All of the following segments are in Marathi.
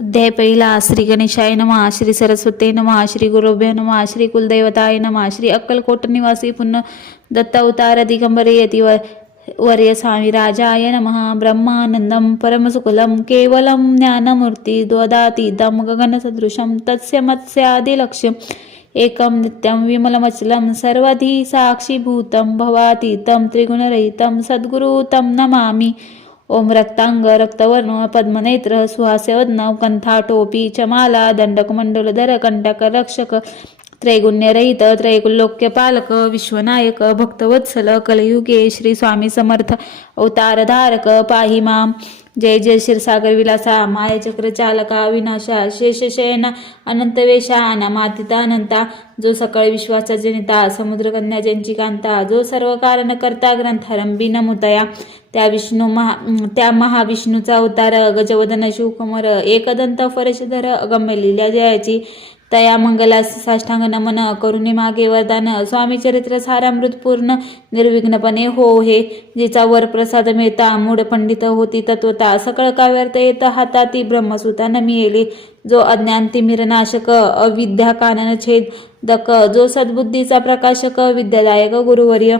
अध्याय पहिला. श्री गणेशाय नमः. श्री सरस्वते नमः. श्री गुरुभ्यो नमः. श्री कुलदैवताय नमः. श्री अक्कलकोट निवासी पुण्य दत्त अवतार दिगंबरे यती वर्य स्वामी राजाय नमः. ब्रह्मानंदम परमसुकुलम केवलम ज्ञानमूर्ती द्वदातीतम गगनसदृशम तस्य मत्स्यादिलक्ष्यम एकम नित्यम विमलमचलम सर्वधी साक्षीभूतम भवातीतम त्रिगुणरहितम सद्गुरु तम नमामि. ओम रक्तांग रक्तवर्ण पद्मनेत्र सुहास्यवदन कंथा टोपी चमाला दंडकमंडलधर कंटक रक्षक त्रैगुण्यरहित त्रैलोक्यपालक विश्वनायक भक्तवत्सल कलयुगे श्री स्वामी समर्थ अवतारधारक पाहि माम. जय जय क्षीरसागर विलासा मायाचक्र चालका विनाशा शेषशयन अनंतवेशा अनामातीतानंता जो सकळ विश्वाचा जनिता समुद्रकन्या ज्यांची कांता जो सर्व कारण करता ग्रंथारंभी नमुतया त्या महाविष्णूचा अवतार गजवदन शिवकुमार एकदंत फरशधर अगम्य लीला जयाची तया मंगला साष्टांग नमन करुणे मागे वरदान स्वामी चरित्र सारामृत पूर्ण निर्विघ्नपणे हो हे. जिचा वर प्रसाद मिळता मूढ पंडित होती तत्वता सकळ काव्यार्थ येत हाताती ब्रह्मसुता नमियेले जो अज्ञान तिमिरनाशक अविद्या कानन छेदक जो सद्बुद्धीचा प्रकाशक विद्यादायक गुरुवर्य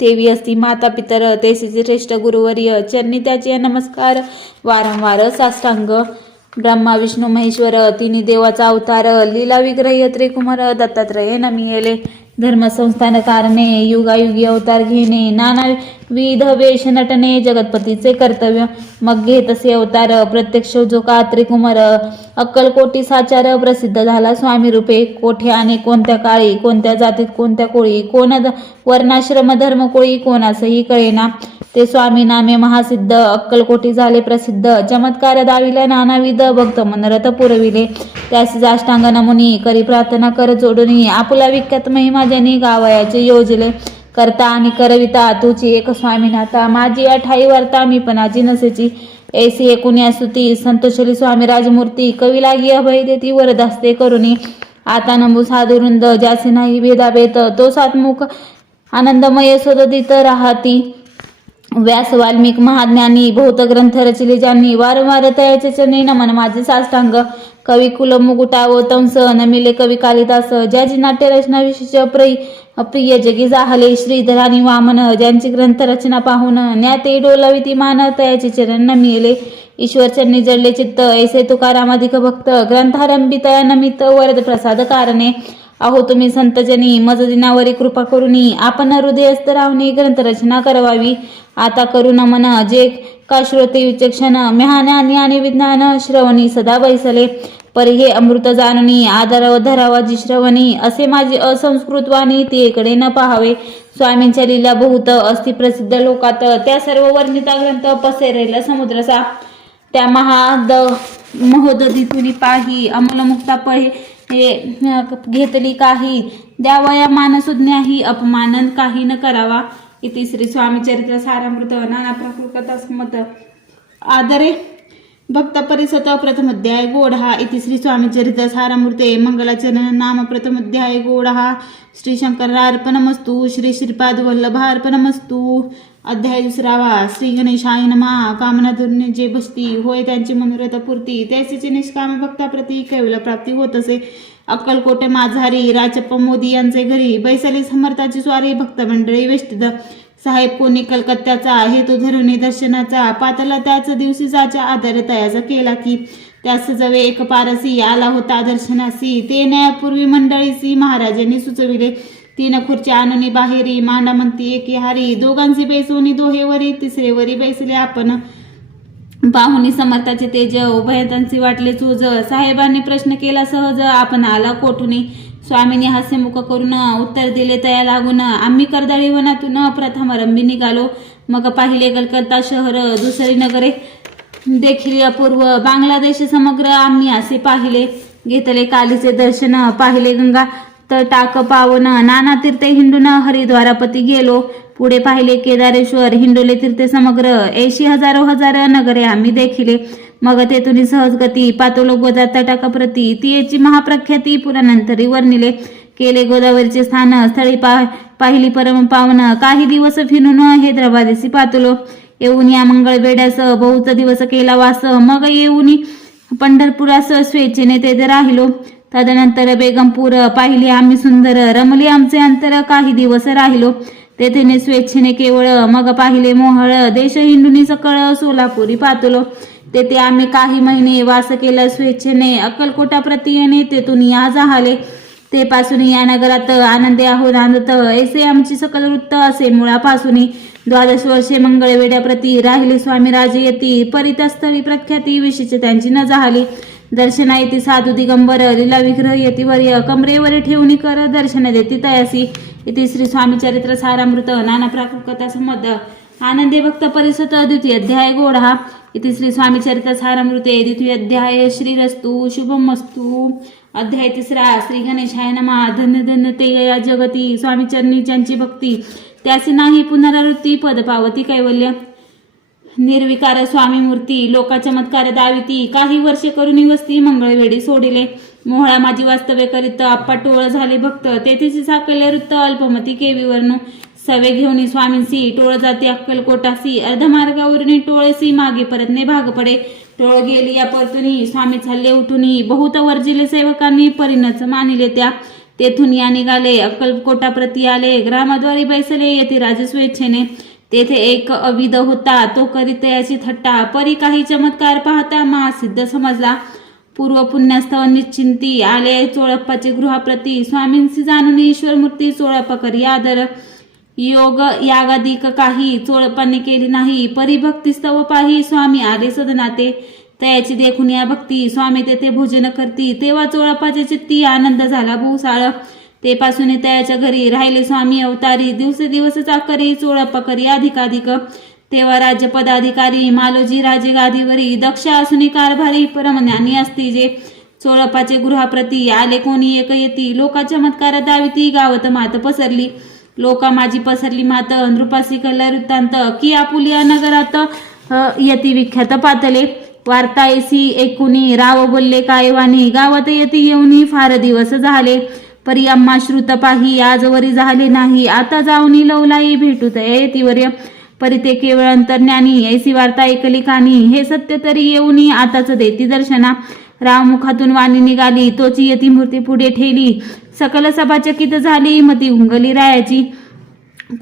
देवी असती माता पितर तेसीचे श्रेष्ठ गुरुवर्य चरणी त्याचे नमस्कार वारंवार साष्टांग. ब्रह्मा विष्णू महेश्वर तिन्ही देवाचा अवतार लीला विग्रह त्रिकुमार दत्तात्रय नमियेले. धर्मसंस्थान कारणे युगायुगी अवतार घेणे नानाविध वेश नटणे जगतपतीचे कर्तव्य मग घेतसे अवतार प्रत्यक्ष जो का त्रिकुमार अक्कलकोटी साचार प्रसिद्ध झाला स्वामी रूपे. कोठे आणि कोणत्या काळी कोणत्या जातीत कोणत्या कोळी कोण वर्णाश्रम धर्म कोळी कोणासही कळेना ते स्वामी नामे महासिद्ध अक्कलकोटी झाले प्रसिद्ध. चमत्कार दाविला नानाविध भक्त मनरथ पुरविले त्यास साष्टांग नमुनी करी प्रार्थना कर जोडुनी आपुला विख्यात महिमा ज्यांनी गावयाचे योजले. करता आणि करविता तुझी एक स्वामीनाथा माझी अठाई वार्ता मी पणाची नसेची ऐसी एकुण्या स्तुती संतोषली स्वामी राजमूर्ती कवी लागी अभय देती वरदास्ते करुणी. आता नमू साधुरुंद ज्याचे नाही भेदाभेद तो सातमुख आनंदमय सदतीत राहती. व्यास वाल्मिक महाज्ञानी बहुत ग्रंथ रचिले ज्यांनी वारंवार तयाचे चरणी नमन माझे साष्टांग. कवी कुल मुकुटाव तंस नमिले कवी कालिदास ज्याची नाट्य रचना विशेष प्रिय जगी जाहले श्रीधरानी वामन ज्यांची ग्रंथ रचना पाहून ज्ञाते डोलाविती मान तयाचे चरण नमिले. ईश्वर चरणी जडले चित्त ऐसे तुकारामाधिक भक्त ग्रंथारंभी तया नमित वरद प्रसाद कारणे. अहो तुम्ही संतजनी मज दिनावरी कृपा करुनी आपण हृदयस्थ राहुनी ग्रंथरचना करवावी. आता करू नमन जे का श्रोते विचक्षण मेहान्यानी आणि विज्ञान श्रवणी सदा बैसले परी हे अमृत जाणनी आदराव धरावा जी श्रवणी असे माझी असंस्कृत वाणी ती इकडे न पाहावे. स्वामींच्या लीला बहुत अस्ति प्रसिद्ध लोकात त्या सर्व वर्णिता ग्रंथ पसरेल समुद्रसा त्या महोदधीतुनी पाही अमूलमुक्ता हे घेतली काही द्यावया मानसुज्ञाही अपमानन काही न करावा. इति श्री स्वामी चरित्र सारामृत नाना प्रकृत संमत आदरे भक्त परिसत प्रथम अध्याय गोढा. इति श्री स्वामी चरित्र सारामृते मंगलाचरण नाम प्रथम अध्याय गोढा. श्री शंकरार्पणमस्तु श्री श्रीपाद वल्लभार्पणमस्तु. अध्याय दुसरावा. श्री गणेशाय नमः. कामना धुर्य जे बसती होय त्यांची मनोरथ पूर्ती त्याचे निष्काम भक्ताप्रती कैवल्य प्राप्ती होत असे. अक्कलकोटे माझारी राचप्पा मोदी यांचे घरी बैसली समर्थाची स्वारी भक्त मंडळी वेष्टित साहेब कोणी कलकत्त्याचा हेतू धरुणी दर्शनाचा पातला त्याच दिवशी जाच्या आदर तयाचा केला की त्यास जवे एक पारसी आला होता दर्शनासी ते न्यायपूर्वी मंडळीसी महाराजांनी सुचविले. 3 खुर्च्या आणून बाहेरी मांडा म्हणती एकी हारी दोघांची बैसवणी दोहेवरी तिसरेवरी बैसले आपण पाहुणी समर्थाचे तेज उभयतांची वाटले चूज. साहेबांनी प्रश्न केला सहज आपण आला कोठुनी. स्वामींनी हास्यमुख करून उत्तर दिले तया लागून आम्ही कर्दळी वनातून प्रथमारंभी निघालो. मग पाहिले कलकत्ता शहर दुसरी नगरे देखील अपूर्व बांगलादेश समग्र आम्ही असे पाहिले. घेतले कालीचे दर्शन पाहिले गंगा तटाक पावन नाना तीर्थे हिंडून हरिद्वारापती गेलो. पुढे पाहिले केदारेश्वर हिंडोले तीर्थे समग्र 80 हजारो नगरे आम्ही देखिले. मग तेथून सहज गती पातोलो गोदा तटाकाप्रती ती याची महाप्रख्याती पुरानंतरी वर्णिले. केले गोदावरीचे स्थान स्थळी पाहिली परम पावन काही दिवस फिरून हैदराबादेसी पातोलो. येऊन या मंगळ बेड्यास बहुत दिवस केला वास. मग येऊन पंढरपुरास स्वेच्छेने तेथे राहिलो. तदनंतर बेगमपूर पाहिली आम्ही सुंदर, रमले आमचे अंतर, काही दिवस राहिलो तेथे स्वेच्छेने केवळ. मग पाहिले मोहळ देश हिंडुनी सकळ, सोलापुरी पातलो. तेथे आम्ही काही महिने वास केला स्वेच्छेने, अक्कलकोटा प्रति येणे तेथून या जाहले. ते पासून या नगरात आनंदे आहो नांदत, ऐसे आमची सकल वृत्त असे मुळापासून. 12 वर्षे मंगळवेड्या प्रति राहिले स्वामी राजे येती, परितस्थळी प्रख्याती विशेष त्यांची न जाहली. दर्शना येती साधू दिगंबर, लीला विग्रह येती वर्य, कमरेवर ठेवणी कर दर्शन देती तयासी. इति श्री स्वामी चरित्र सारामृत नाना प्राकृत कथा संबंध आनंदे भक्त परिसत द्वितीय अध्याय गोढा. इति श्री स्वामी चरित्र सारामृते द्वितीय अध्याय. श्रीरस्तु शुभमस्तु. अध्याय 3. श्री गणेशाय नमः. धन्य धन्य ते या जगती स्वामी चरणी ज्यांची भक्ती, त्यासी नाही पुनरावृत्ती, पद पावती कैवल्य. निर्विकार स्वामी मूर्ती, लोका चमत्कार दाविती, काही वर्षे करून वस्ती मंगळवेडी सोडिले. मोहळा माझी वास्तव्य करीत आप्पा टोळ झाले भक्त, तेथेची साकल्य वृत्त अल्पमती केवीवर्ण. सवे घेऊन स्वामींसी टोळ जाती अक्कलकोटासी, अर्धमार्गावरून टोळसी मागे परतणे भाग पडे. टोळ गेली या परतुनी स्वामी चालले उठुनी, बहुत वर्जिले सेवकांनी परिणच मानिले त्या. तेथून या निघाले अक्कलकोटा प्रति आले, ग्रामद्वारी बैसले येथे राजे स्वेच्छेने. तेथे एक अविध होता तो करीत याची थट्टा, परी काही चमत्कार पाहता महासिद्ध समजला. पूर्व पुण्यस्थव निश्चिंती आले चोळप्पाचे गृहाप्रती, स्वामींसी जाणून ईश्वर मूर्ती चोळप्पा करी आदर. योग यागादिक काही चोळप्पाने केली नाही, परिभक्ती स्तव पाही स्वामी आले सदनाते. तयाची देखून या भक्ती स्वामी तेथे भोजन करती, तेव्हा चोळप्पाच्या चित्ती आनंद झाला भूसाळ. ते पासून तयाच्या घरी राहिले स्वामी अवतारी, दिवसेदिवस चाकरी चोळप्पा करी अधिकाधिक. तेव्हा राज्य पदाधिकारी मालोजी राजे गादीवरी, दक्ष असून कारभारी परमज्ञानी असती जे. चोळप्पाचे गृहाप्रती आले कोणी एक येती, लोका चमत्कार दाविती गावत मात पसरली. लोका माझी पसरली मात, नृपासी कल्ला वृत्तांत, की आपुलिया नगरात यती विख्यात पातले. वार्ता ऐसी ऐकुनी राव बोलले काय वाणी, गावात येती येऊनी फार दिवस झाले. परी अम्मा श्रुत पाही आजवरी झाले नाही, आता जाऊनी लवलाई भेटूत येतीवर्य. परी ते केवळ अंतर्ज्ञानी ऐसी वार्ता ऐकली कानी, हे सत्य तरी येऊनी आताच देती दर्शना. राव मुखातून वाणी निघाली, तोची यती मूर्ती पुढे ठेली. सकल सभा चकित झाली, मती उंगली रायाची.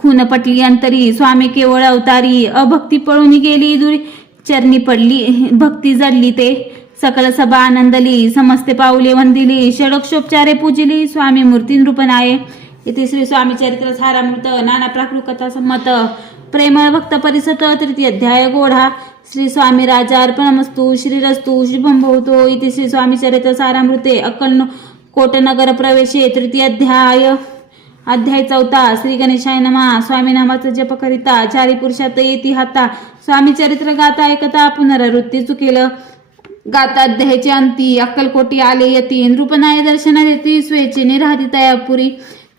खून पटली अंतरी स्वामी केवळ अवतारी, अभक्ती पळून गेली दुरी चरणी पडली भक्ती जडली ते. सकल सभा आनंदली, समस्ते पाऊले वंदिली, षडक्षोपचारे पूजिली स्वामी मूर्ती नृपनाये. इथे श्री स्वामी चरित्र सारामृत नाना प्राकृत कथा संमत प्रेमळ भक्त परिसत तृतीय अध्याय गोढा. श्री स्वामी राजा अर्पणमस्तु. श्रीरस्तु शुभम भवतो. इथे श्री स्वामी चरित्र सारामृते अक्कलकोट नगर प्रवेशे तृतीय अध्याय. अध्याय 4. श्री गणेशाय नमः. स्वामी नामाचा जप करिता चारी पुरुषात येती हाता, स्वामी चरित्र गाता ऐकता पुनरावृत्ती चुकेल. गाता अध्यायाचे अंती, अक्कलकोटी आले यती, नृपनाय दर्शना देती, स्वेच्छेने राहती तयापुरी.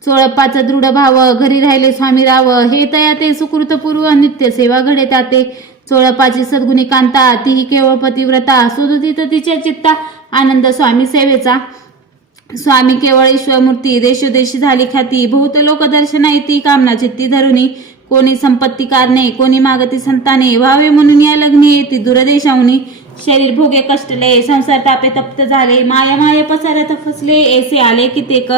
चोळप्पाचा दृढ भाव, घरी राहिले स्वामी राव, हे तया ते सुकृतपूर्व नित्य सेवा घडे त्याते. चोळप्पाची सद्गुणी कांता, तीही केवळ पतिव्रता, शोधतीत तिच्या चित्ता आनंद स्वामी सेवेचा. स्वामी केवळ ईश्वरमूर्ती, देशोदेशी झाली ख्याती, बहुत लोक दर्शना येती कामना चित्ती धरुनी. कोणी संपत्ती कारणे, कोणी मागती संताने, व्हावे म्हणून या लग्नी येती दूरदेशाहुनी. शरीर भोगे कष्टले, संसार तापे तप्त झाले, माया माये पसाऱ्यात फसले, ऐसे आले कितेक.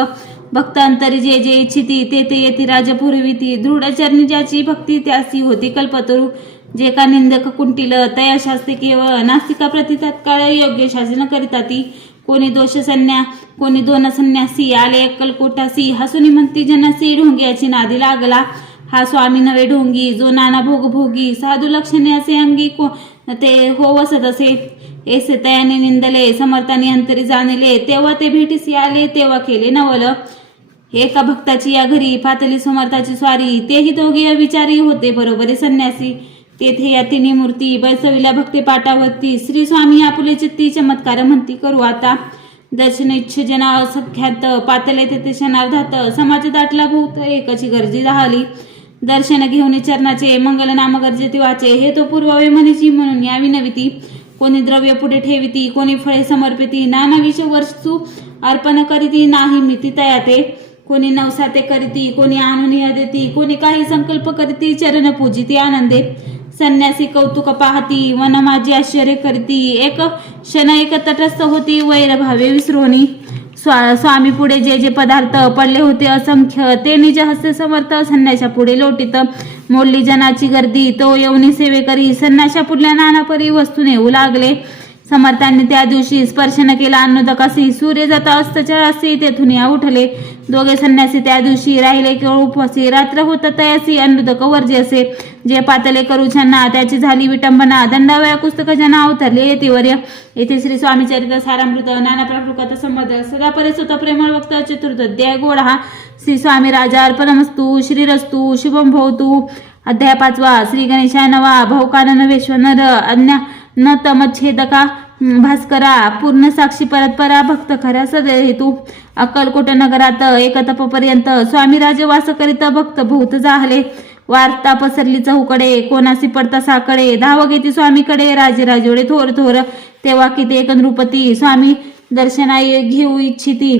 भक्त अंतरी जे जे इच्छिती, ते ते येती राजपुरविती, दृढ चरणी ज्याची भक्ती त्यासी होती कल्पतरू. जे का निंदक कुंटील, तया शास्त्री केवळ, नास्तिका प्रति तत्काळ योग्य शासन करिता ती. कोणी दोष संन्या, कोणी दोन संन्यासी, आले अक्कलकोटासी, हसुनी म्हणती जनसी, ढोंग्याची नादी लागला. हा स्वामी नवे ढोंगी, जो नाना भोग भोगी, साधू लक्षणे असे अंगी ते हो वसत असे. ऐसे तयाने निंदले, समर्थाने अंतरी जाणले, तेव्हा ते भेटीसी आले, तेव्हा केले नवल. एका भक्ताची या घरी पातली समर्थाची स्वारी, तेही दोघे अविचारी होते बरोबरी संन्यासी. तेथे या तिन्ही मूर्ती बैसविल्या भक्ती पाटावरती, श्री स्वामी आपुले चित्ती चमत्कार म्हणती करू आता. दर्शन इच्छ जना असख्यात, पातले तेथे क्षणार्धात, समाज दाटला भूत एकाची गर्जी राहिली. दर्शन घेऊन चरणाचे मंगल नाम गरजेती वाचे, हे तो पूर्वावे म्हणीची म्हणून या विनविती. कोणी द्रव्य पुढे ठेविती, कोणी फळे समर्पिती, नाना विष वस्तू अर्पण करीती, नाही मिती तयाते. कोणी नवसाते करीती, कोणी आणून या देती, कोणी काही संकल्प करीती, चरण पूजिती आनंदे. संन्यासी कौतुक पाहती वन माझे आश्चर्य करती, एक क्षण एक तटस्थ होती वैरभावे विसरोनी. स्वामी पुढे जे जे पदार्थ पडले होते असंख्य, ते निज हस्ते समर्थ संन्याशा पुढे लोटीत. मोडली जनाची गर्दी तो येऊनी सेवेकरी, संन्याशा पुढल्या नानापरी वस्तू नेऊ लागले. समर्थांनी त्या दिवशी स्पर्श न केला अन्नोदकासी, सूर्य जाता अस्तच्या रासी तेथून या उठले. दोघे संन्यासी त्या दिवशी राहिले केवळ उपवासी, रात्र होत तयासी अन्नोदक वर्जे असे. जे पातले करुछांना त्याची झाली विटंबना, दंडावया पुस्तक जना अवतरले येतिवर्य. येथे श्री स्वामी चरित्र सारामृत नाना प्रकृत संबंध सदा परिसुत प्रेमळ वक्त चतुर्थ अध्याय गोडहा. श्री स्वामी राजा अर्पणमस्तु. श्रीरस्तु शुभम भवतु. अध्याय 5. श्री गणेशाय नमः. भवकानन विश्वनर अज्ञा न तमच्छेदका भास्करा, पूर्ण साक्षी परतपरा भक्त खरा सदय हेतू. अक्कलकोट नगरात एक तपपर्यंत स्वामी राजे वास करीत भक्त भूत जाहले. वार्ता पसरली चहूकडे, कोणासी पडता साकडे, धाव घेती स्वामीकडे राजे राजोडे थोर थोर. तेव्हा किती एक नृपती स्वामी दर्शनाय घेऊ इच्छिती,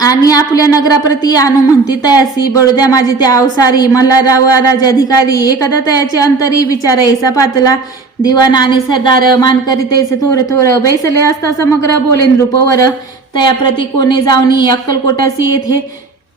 आणि आपल्या नगराप्रती आणू म्हणती तयासी. बडोद्या माझी त्या अवसारी मल्हारराव राजाधिकारी, एखादा तयाचे अंतरी विचारायचा पातला. दिवाण आणि सरदार मान करीतैसे थोर थोर, बैसले असता समग्र बोले नृपवर. तयाप्रती कोणे जाऊनी अक्कलकोटासी येथे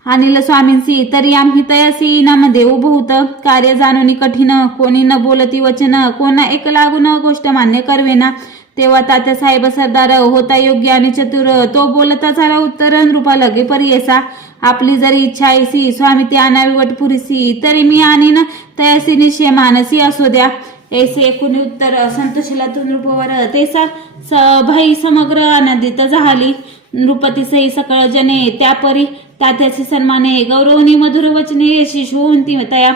आणिल स्वामींसी, तरी आम्ही तयासी इनामध्ये उभूत. कार्य जाणूनी कठीण, कोणी न बोलती वचन, कोणा एक लागून गोष्ट मान्य करवेना. तेव्हा तात्यासाहेब सरदार होता योग्य आणि चतुर, तो बोलता झाला उत्तर नृपा लगे परियेसा. आपली जरी इच्छा ऐसी स्वामी ती आणावी वटपुरीसी, तरी मी आणीन तयासी निश्चय मानसी असो द्या. ऐसे एकूण उत्तर संतोषला तो नृपवर, तेसा सभाई समग्र आनंदित झाली. नृपती सही सकळ जने त्यापरी तात्याचे सन्माने, गौरवनी मधुर वचने शिशु होऊन ती तया.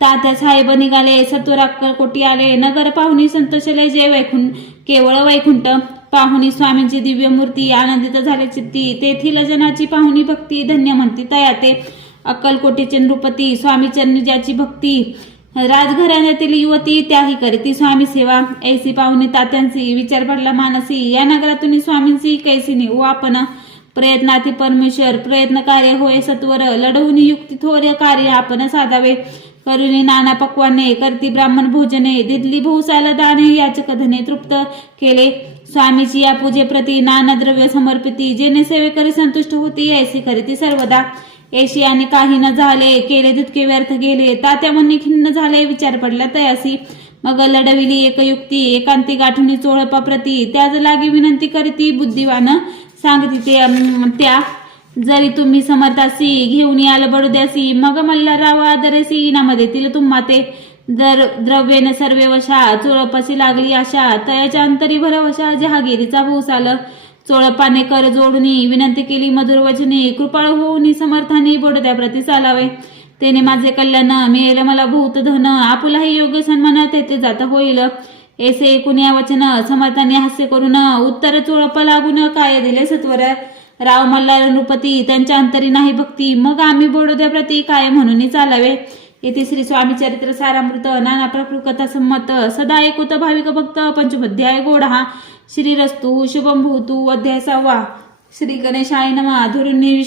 तात्या साहेब निघाले सत्वर अक्कलकोटी आले. नगर पाहुणी संतोषले जय वैकुंठ, केवळ वैकुंठ. पाहुणी स्वामींची दिव्य मूर्ती आनंदित झाले चित्ती, तेथील जनाची पाहुणी भक्ती धन्य म्हणती तया ते. अक्कलकोटीचे नृपती स्वामी चरणी ज्याची भक्ती, राजघराण्यातील युवती त्याही करीती स्वामी सेवा. ऐसी पाहुणी तात्यांची विचार पडला मानसी, या नगरातून स्वामींची कैसी नेऊ आपण. प्रयत्नाती परमेश्वर प्रयत्न कार्य होय सत्वर, लढवून युक्ती थोर कार्य आपण साधावे. करुणी नाना पक्वाने करती ब्राह्मण भोजने, दिदली भोसाला दाने याचक धने तृप्त केले. स्वामीची या पूजेप्रती नाना द्रव्य समर्पिती, जेणे सेवेकरी संतुष्ट होती ऐसी करीती सर्वदा. ऐशी आणि काही न झाले केले तितके व्यर्थ गेले, तात्या मनी खिन्न झाले विचार पडला तयासी. मग लढविली एक युक्ती एकांती गाठुनी चोळपा प्रती, त्याज लागी विनंती करीती बुद्धिवान सांगती त्या. जरी तुम्ही समर्थासी घेऊन याल बडोद्यासी, मग मल्हारराव आदरेसी इनाम देतील तुम्हा ते. द्रव्येन सर्वे वशा चोळपाशी लागली आशा, तयाच्या अंतरी भरवशा जहागिरीचा भोसाल. चोळपाने कर जोडूनी विनंती केली मधुर वचने, कृपाळ होऊनी समर्थाने बडोद्याप्रती चालावे. तेने माझे कल्याण मिळेल मला भूत धन, आपुलाही योग्य सन्मान तेथे जात होईल. ऐसे एकूण या वचन समर्थाने हास्य करून, उत्तर चोळपा लागून काय दिले सत्वर. राव मल्हार नृपती त्यांच्या अंतरी नाही भक्ती, मग आम्ही बडोद्याप्रती काय म्हणून चालावे. येथे श्री स्वामी चरित्र सारामृत नाना प्रकृत संमत सदा ऐकुत भाविक भक्त. पंचमध्याय गोडहा. श्रीरस्तु शुभम भूतु. अध्याय 6. श्री गणेशाय नमः. धुरुनी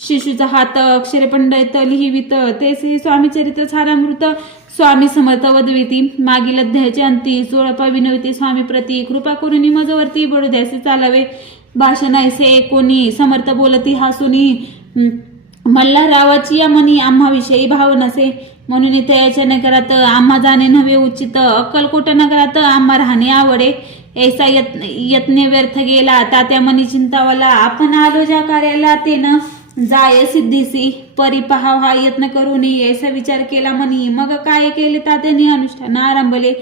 शिशूचा हात अक्षरे पंडित लिहिवित, तेसे स्वामी चरित्र सारामृत स्वामी समर्थ वदविती. मागील अध्यायाचे अंती चोळपा विनविती स्वामी प्रती, कृपा करुणी मजवरती बडोद्यासी चालावे. भाषण ऐसे कोणी समर्थ बोलती हासुनी, मल्हाररावाची या मनी आम्हाविषयी भाव नसे. म्हणून इथे याच्या नगरात आम्हा जाणे नव्हे उचित, अक्कलकोट नगरात आम्हा राहणे आवडे. ऐसा यत्न व्यर्थ गेला तात्या मनी चिंतावाला, आपण आलो ज्या कार्याला तेन जाय सिद्धीसी. परी पहाव हा यत्न करूनी ऐसा विचार केला मनी, मग काय केले तात्याने अनुष्ठान आरंभले.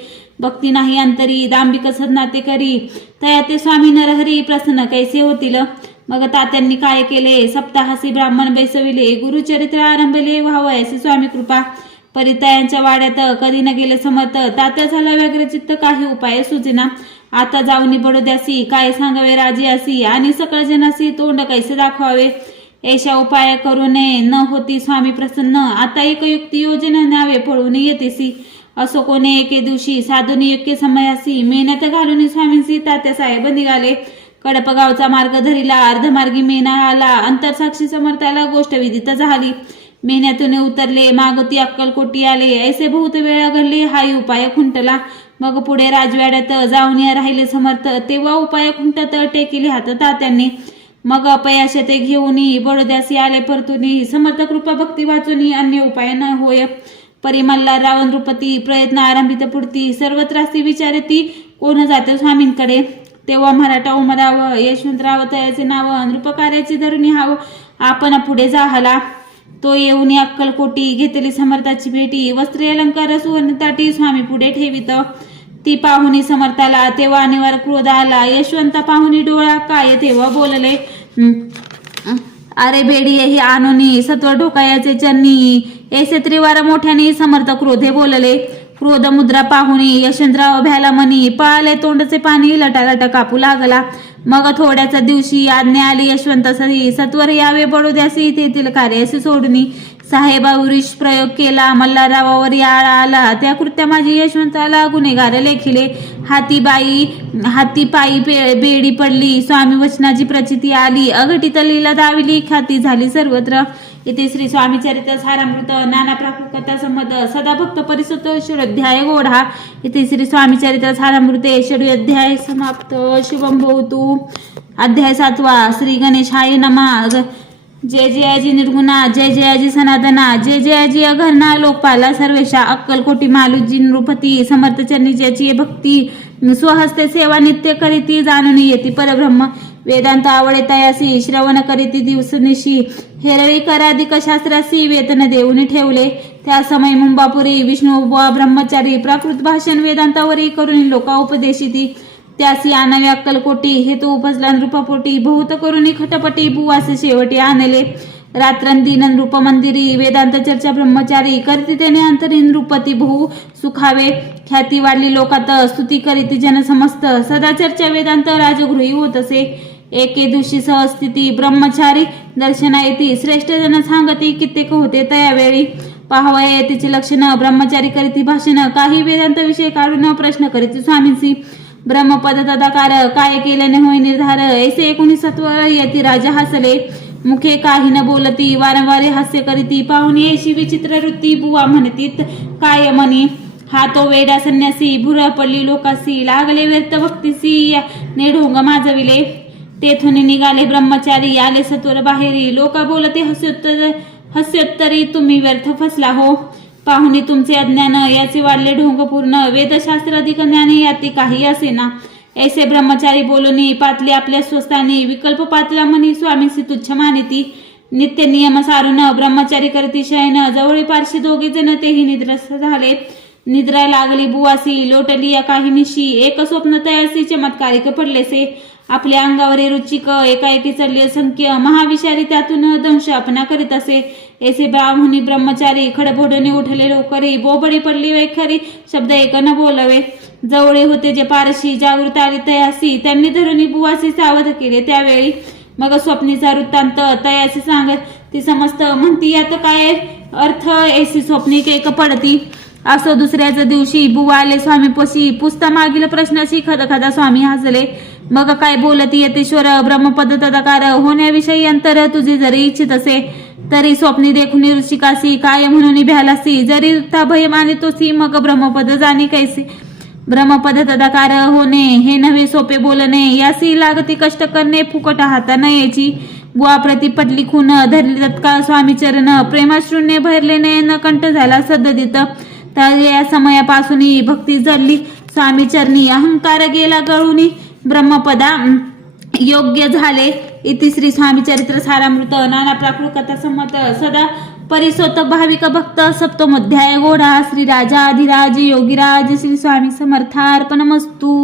भक्ती नाही अंतरी दांभिक सदनाते करी, तया ते स्वामी नरहरी प्रसन्न कैसे होतील. मग तात्यांनी काय केले, सप्ताहासी ब्राह्मण बैसविले, गुरुचरित्र आरंभले व्हावयासी स्वामी कृपा. परितयांच्या वाड्यात कधी न गेले समर्थ, तात्या झाला व्यग्रचित्त काही उपाय सुचेना. आता जाऊनी बडोद्यासी काय सांगावे राजे असी, आणि सकळ जनासी तोंड कैसे दाखवावे. ऐशा उपाय करू नये न होती स्वामी प्रसन्न, आता एक युक्ती योजना न्यावे पळून येतेसी. असो कोणे एके दिवशी साधून योग्य समयासी, मेहनत घालून स्वामींसी तात्या साहेब निघाले. कडप गावचा मार्ग धरिला, अर्धमार्गी मेना आला, अंतरसाक्षी समर्थाला गोष्ट विदित झाली. मेहनतून उतरले मागती अक्कलकोटी आले. ऐसे बहुत वेळा घडले हाही उपाय खुंटला. मग पुढे राजवाड्यात जाऊन राहिले समर्थ. तेव्हा उपाय खुंटत टेकिले हात तात्यांनी. मग अपयश ते घेऊनी बडोद्यासी आले परतुनी. समर्थ कृपा भक्ती वाचुनी अन्य उपाय न होय. परिमल्ला रावण नृपती प्रयत्न आरंभित पुढती. सर्वत्रासी विचारती कोण जाते स्वामींकडे. तेव्हा मराठा उमराव यशवंतराव तयाचे नाव. नृपकार्याची धरुणी हाव आपण पुढे जाहला. तो येऊन अक्कलकोटी घेतली समर्थाची भेटी. वस्त्रे अलंकार सुवर्ण ताटी स्वामी पुढे ठेवित. ती पाहुणी समर्थाला तेव्हा अनिवार्य क्रोध आला. यशवंता पाहुणी डोळा काय तेव्हा बोलले. अरे बेडी ही आणोनी सत्व ढोकायाचे चरणी. ऐसे त्रिवार मोठ्याने समर्थ क्रोधे बोलले. क्रोध मुद्रा पाहुणी यशवंतराव भ्याला मनी. पळाले तोंडचे पाणी लटालट कापू लागला. मग थोड्याच दिवशी आज्ञा आली यशवंतासी सत्वर यावे बडोद्यासी तेथील कार्याशी सोडणी. साहेबावरीश प्रयोग केला मल्हाररावावर याळ आला. त्या कृत्या माझी यशवंताला गुन्हेगार लेखिले. हाती पायी बेडी पडली. स्वामी वचनाची प्रचिती आली. अघटित लीला दाविली ख्याती झाली सर्वत्र. इथे श्री स्वामी चरित्र सारामृत नाना प्राकृत संमत सदाभक्त परिसुत षोडोध्याय गोढा. इथे श्री स्वामी चरित्र सारामृते षोडोध्याय समाप्त. शुभम भवतु. अध्याय 7. श्री गणेशाय नमः. जय जयाजी निर्गुणा. जय जयाजी सनातना. जय जयाजी अघरणा लोकपाला सर्वेशा. अक्कलकोटी मालुजी नृपती. समर्थ चरणी ज्याची भक्ती. स्वहस्ते सेवा नित्य करीती. जाणून येती परब्रह्म. वेदांत आवडे तयासी. श्रवण करीती दिवसनिशी. हेरळी कराधिक शास्त्रासी. वेतन देऊन ठेवले. त्या समय मुंबापुरी विष्णू ब्रह्मचारी प्राकृत भाषण वेदांतावरी करून लोका उपदेशिती. त्यासी आणावे अक्कलकोटी. हेतू उपजला नृपपोटी. बहुत करुणी खटपटी बुवासे शेवटी आणले. रात्रंदिन नृप मंदिरी. वेदांत चर्चा ब्रह्मचारी. करती त्याने अंतरी नृपती बहु सुखावे. ख्याती वाढली लोकात. स्तुती करीती जन समस्त. सदा चर्चा वेदांत राजगृही होत असे. एके दिवशी सहस्थिती ब्रह्मचारी दर्शना येती. श्रेष्ठ जन सांगती कित्येक होते त्यावेळी. पाहावया तिचे लक्षण. ब्रह्मचारी करीती भाषण. काही वेदांत विषय काढून प्रश्न करीती स्वामींसी. ब्रह्मपद तदाकार काय केल्याने होय निर्धार. ऐसे 19 येती राजा हसले. मुखे काही न बोलती. वारंवारे हास्य करीती. पाहुणी ऐशी विचित्र वृत्ती. बुवा म्हणतीत काय म्हणी. हा तो वेडा संन्यासी. भुर पडली लोकासी. लागले व्यर्थ भक्तीसी. नेढोंग माजविले. तेथून निघाले ब्रह्मचारी. आले सत्वर बाहेरी. लोका बोलते हस्योत्तरी तुम्ही व्यर्थ फसला हो. पाहुणी तुमचे अज्ञान याचे वाढले ढोंग पूर्ण. वेदशास्त्र अधिक ज्ञान याती काही असेना. ऐसे ब्रह्मचारी बोलणी पातले आपल्या स्वस्तानी. विकल्प पातला म्हणी स्वामीसी तुच्छ मानिती. नित्य नियम सारून ब्रह्मचारी करती शयन. जवळी पारशी दोघे जण तेही निद्रस्त झाले. निद्रा लागली बुवासी. लोटली या काही निशी. एक स्वप्न तयासी चमत्कारिक पडलेसे. आपल्या अंगावरील रुचिक एकाएकी चढली असंख्य. महाविषारी त्यातून दंश अपना करीत असे. ऐसे ब्राह्मणी ब्रह्मचारी खडबोडणे उठले लवकरी. बोबडी पडली वैखरी. शब्द एक न बोलवे. जवळे होते जे पारशी. जागृत आली तयासी. त्यांनी धरुणी बुवासी सावध केले त्यावेळी. मग स्वप्नीचा वृत्तांत तयासी सांगत ती समस्त. म्हणती यात काय अर्थ. ऐसी स्वप्निक एक पडती. असो दुसऱ्याच दिवशी बुवा आले स्वामीपाशी. पुसता मागील प्रश्नाशी खदखदा स्वामी हसले. मग काय बोलती यतेश्वर. ब्रह्मपद तदाकार होण्याविषयी अंतर तुझे जरी इच्छित असे तरी स्वप्नी देखुनी ऋषिकासी. काय म्हणून भ्यालासी. जरी भय मानितोसी मग ब्रह्मपद जाणी कैसे. ब्रह्मपद तदाकार होणे हे नव्हे सोपे बोलणे. यासी लागती कष्ट करणे फुकट हाता न याची. बुवा प्रति पडली खून. धरली तत्काळ स्वामी चरण. प्रेमाश्रूने भरले नयन कंठ झाला सद्दित. तर या समयापासून भक्ती जडली स्वामी चरणी. अहंकार गेला गळूनी. ब्रह्मपदा योग्य झाले. इति श्री स्वामी चरित्र सारामृत नाना प्राकृत कथा संमत सदा परिसोत भाविक भक्त. सप्तमोध्याय गोढा. श्री राजा अधिराज योगीराज श्री स्वामी समर्थार्पणमस्तु.